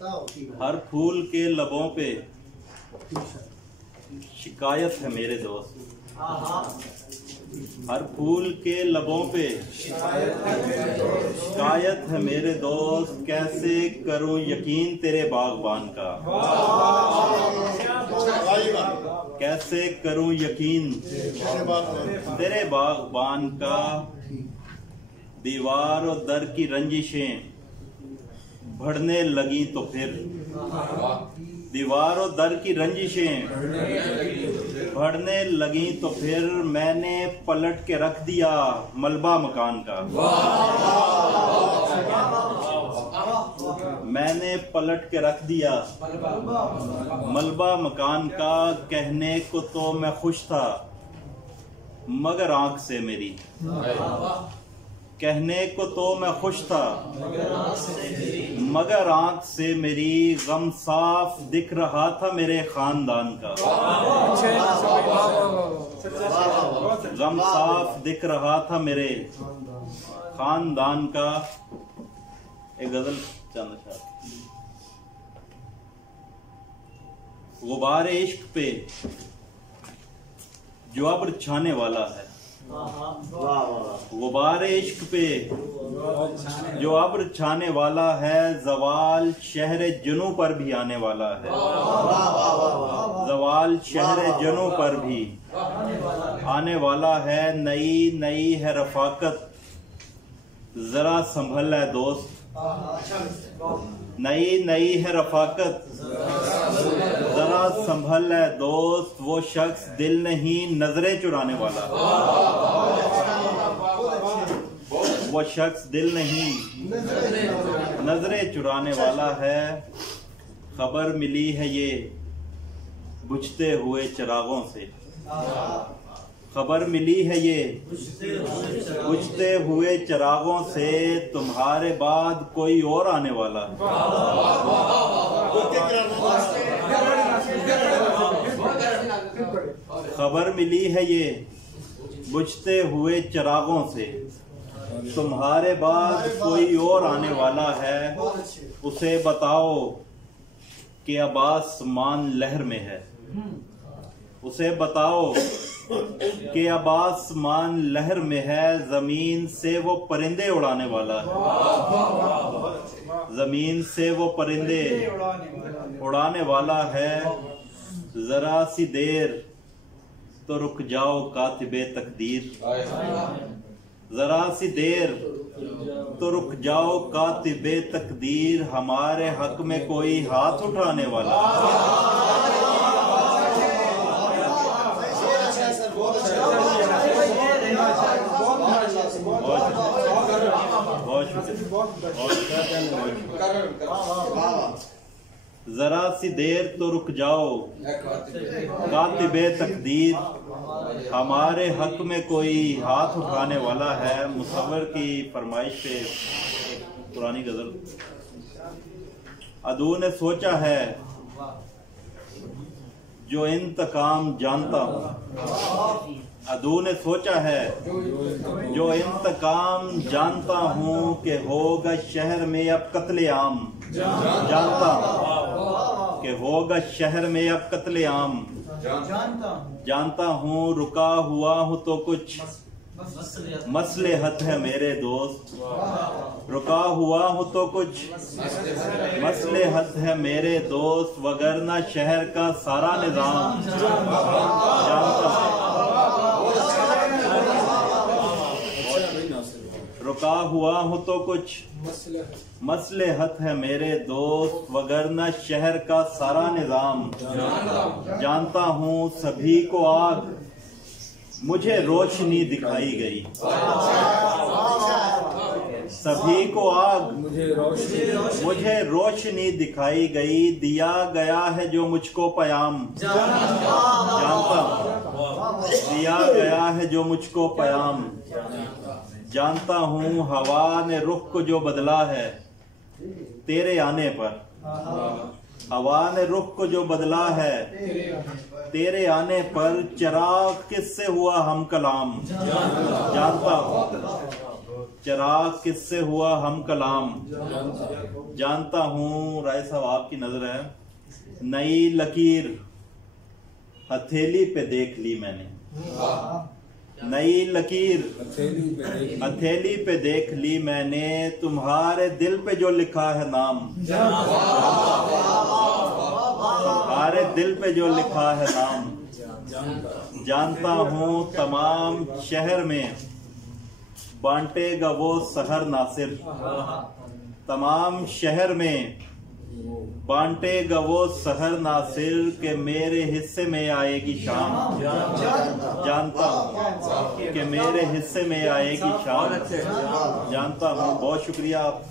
हर फूल के लबों पे शिकायत है मेरे दोस्त, हर फूल के लबों पे शिकायत है मेरे दोस्त, कैसे करूं यकीन तेरे बागबान का, कैसे करूं यकीन तेरे बागबान का। दीवार और दर की रंजिशें बढ़ने लगी तो फिर, दीवार और दर की रंजिशें बढ़ने लगी तो फिर मैंने पलट के रख दिया मलबा मकान का, मैंने पलट के रख दिया मलबा मकान का। कहने को तो मैं खुश था मगर आंख से मेरी, कहने को तो मैं खुश था मगर आंख से मेरी, गम साफ दिख रहा था मेरे खानदान का, गम साफ दिख रहा था मेरे खानदान का। एक गजल चंद गुबार इश्क पे जो अब्र छाने वाला है, गुबार इश्क पे जो अब्र छाने वाला है, जवाल शहर जुनू पर भी आने वाला है, जवाल शहर जुनू पर भी आने वाला है। नई नई है रफाकत जरा संभल है दोस्त, नई नई है रफाकत जरा संभल है दोस्त, वो शख्स दिल नहीं नजरें चुराने वाला, वो शख्स दिल नहीं नजरें चुराने वाला है। खबर मिली है ये बुझते हुए चिरागों से, खबर मिली है ये बुझते हुए चिरागों से, तुम्हारे बाद कोई और आने वाला है, खबर मिली है ये बुझते हुए चिरागों से, तुम्हारे बाद कोई और आने वाला है। उसे बताओ कि अब आसमान लहर में है, उसे बताओ कि अब आसमान लहर में है, जमीन से वो परिंदे उड़ाने वाला है, जमीन से वो परिंदे उड़ाने वाला है। जरा सी देर तो रुक जाओ कातिबे तकदीर, जरा सी देर तो रुक जाओ कातिबे तकदीर, हमारे हक में कोई हाथ उठाने वाला जरा सी देर तो रुक जाओ कातिबे तकदीर, हमारे हक में कोई हाथ उठाने वाला है। मुसव्विर की फरमाइश पे पुरानी गजल। अदू ने सोचा है जो इंतकाम जानता हूँ, अदू ने सोचा है जो इंतकाम जानता हूँ, कि होगा शहर में अब कत्लेआम, जानता हूँ कि होगा शहर में अब कत्लेआम, जानता हूँ रुका हुआ हूँ तो कुछ मसलेहत है मेरे दोस्त, रुका हुआ हूँ तो कुछ मसलेहत है मेरे दोस्त, वगरना शहर का सारा निजाम जानता हूँ, रुका हुआ हूँ तो कुछ मसलेहत है मेरे दोस्त, वगरना शहर का सारा निजाम जानता हूँ। सभी को आग मुझे रोशनी दिखाई गई, सभी को आग मुझे रोशनी दिखाई गई, दिया गया है जो मुझको पयाम जानता हूँ, दिया गया है जो मुझको पयाम जानता हूँ। हवा ने रुख को जो बदला है तेरे आने पर, हवा ने रुख को जो बदला है तेरे आने पर, चिराग किससे हुआ हम कलाम जानता हूँ, चिराग किससे हुआ हम कलाम, जानता हूँ। राय साहब आपकी नजर है, नई लकीर हथेली पे देख ली मैंने, नई लकीर हथेली पे देख ली मैंने, तुम्हारे दिल पे जो लिखा है नाम, तुम्हारे दिल पे जो लिखा है नाम, जानता हूँ। तमाम शहर में बांटेगा वो सहर नासिर, तमाम शहर में बांटेगा वो सहर नासिर, के मेरे हिस्से में आएगी शाम, जानता हूँ कि मेरे हिस्से में आएगी शाम, जानता हूँ। बहुत शुक्रिया आप